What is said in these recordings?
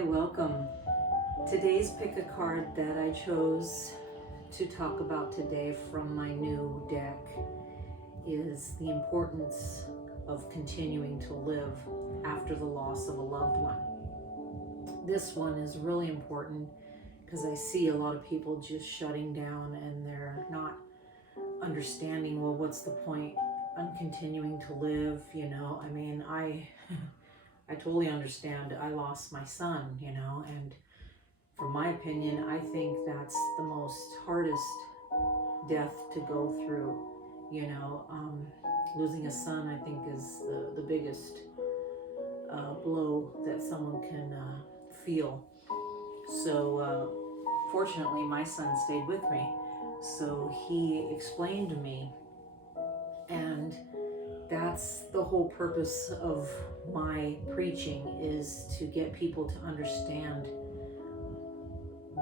Hi, welcome. Today's pick a card that I chose to talk about today from my new deck is the importance of continuing to live after the loss of a loved one. This one is really important because I see a lot of people just shutting down and they're not understanding, well, what's the point? I'm continuing to live, I mean, I totally understand. I lost my son, and from my opinion, I think that's the most hardest death to go through. Losing a son, I think, is the biggest blow that someone can feel. So, fortunately, my son stayed with me. So he explained to me, and that's the whole purpose of my preaching, is to get people to understand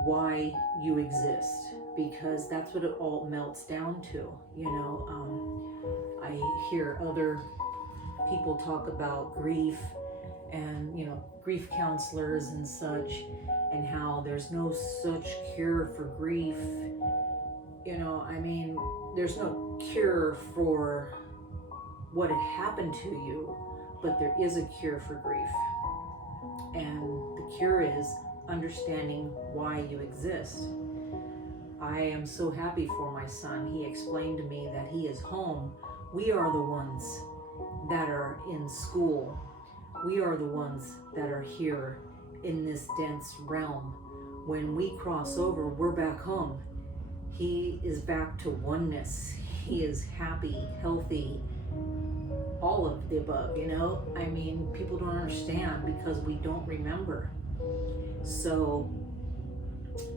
why you exist, because that's what it all melts down to. I hear other people talk about grief and grief counselors and such, and how there's no such cure for grief. There's no cure for what had happened to you, but there is a cure for grief. And the cure is understanding why you exist. I am so happy for my son. He explained to me that he is home. We are the ones that are in school. We are the ones that are here in this dense realm. When we cross over, we're back home. He is back to oneness. He is happy, healthy, all of the above, people don't understand because we don't remember. So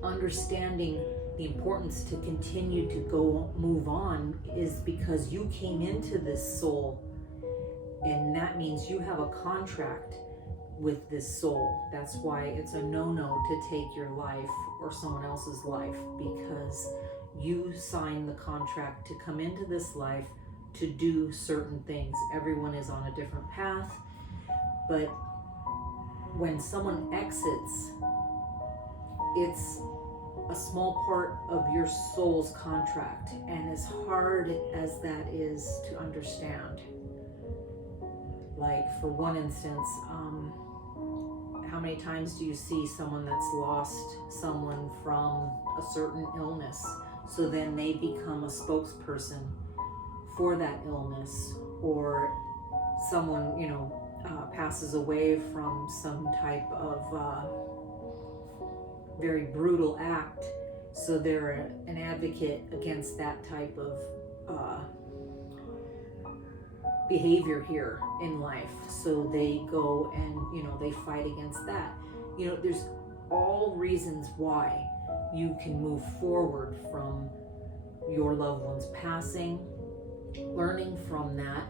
understanding the importance to continue to move on is because you came into this soul, and that means you have a contract with this soul. That's why it's a no-no to take your life or someone else's life, because you signed the contract to come into this life to do certain things. Everyone is on a different path, but when someone exits, it's a small part of your soul's contract, and as hard as that is to understand. Like, for one instance, how many times do you see someone that's lost someone from a certain illness, so then they become a spokesperson for that illness, or someone passes away from some type of very brutal act, so they're an advocate against that type of behavior here in life, so they go and they fight against that. There's all reasons why you can move forward from your loved one's passing, learning from that,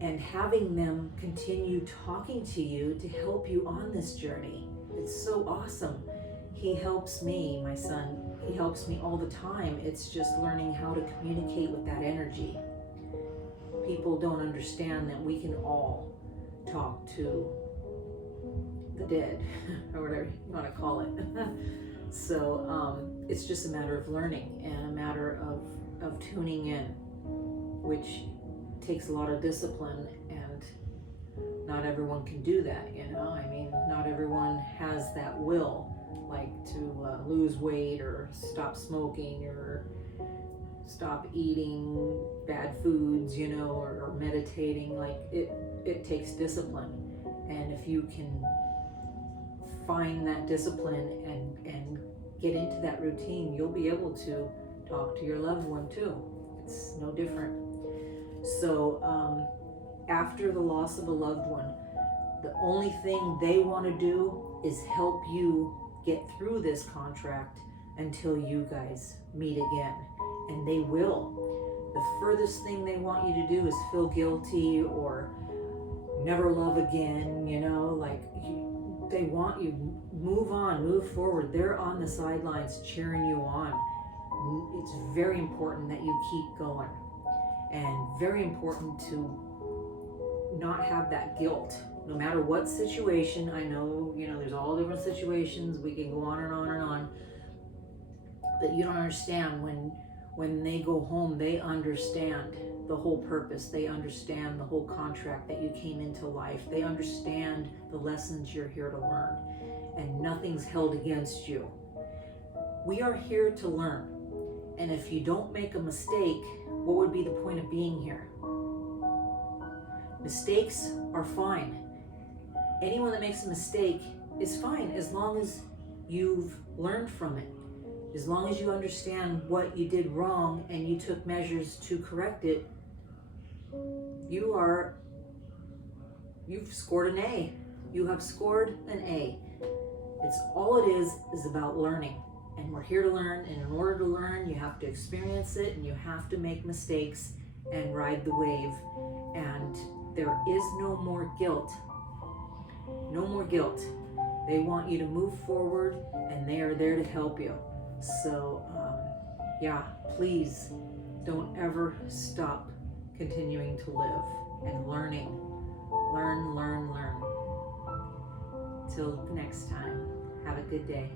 and having them continue talking to you to help you on this journey. It's so awesome. He helps me, my son, he helps me all the time. It's just learning how to communicate with that energy. People don't understand that we can all talk to the dead, or whatever you want to call it. So it's just a matter of learning and a matter of tuning in, which takes a lot of discipline, and not everyone can do that. Not everyone has that will, like to lose weight or stop smoking or stop eating bad foods, or meditating. Like, it takes discipline, and if you can find that discipline and get into that routine, you'll be able to talk to your loved one too. It's no different. So after the loss of a loved one, the only thing they want to do is help you get through this contract until you guys meet again. And they will. The furthest thing they want you to do is feel guilty or never love again, they want you move on, move forward. They're on the sidelines cheering you on. It's very important that you keep going, and very important to not have that guilt no matter what situation, I know, there's all different situations, we can go on and on and on, but you don't understand when they go home, they understand the whole purpose. They understand the whole contract that you came into life. They understand the lessons you're here to learn, and nothing's held against you. We are here to learn. And if you don't make a mistake, what would be the point of being here? Mistakes are fine. Anyone that makes a mistake is fine as long as you've learned from it. As long as you understand what you did wrong and you took measures to correct it, you've scored an A. You have scored an A. It's all it is about learning. And we're here to learn, and in order to learn, you have to experience it, and you have to make mistakes and ride the wave. And there is no more guilt. No more guilt. They want you to move forward, and they are there to help you. So, please don't ever stop continuing to live and learning. Learn. Till next time, have a good day.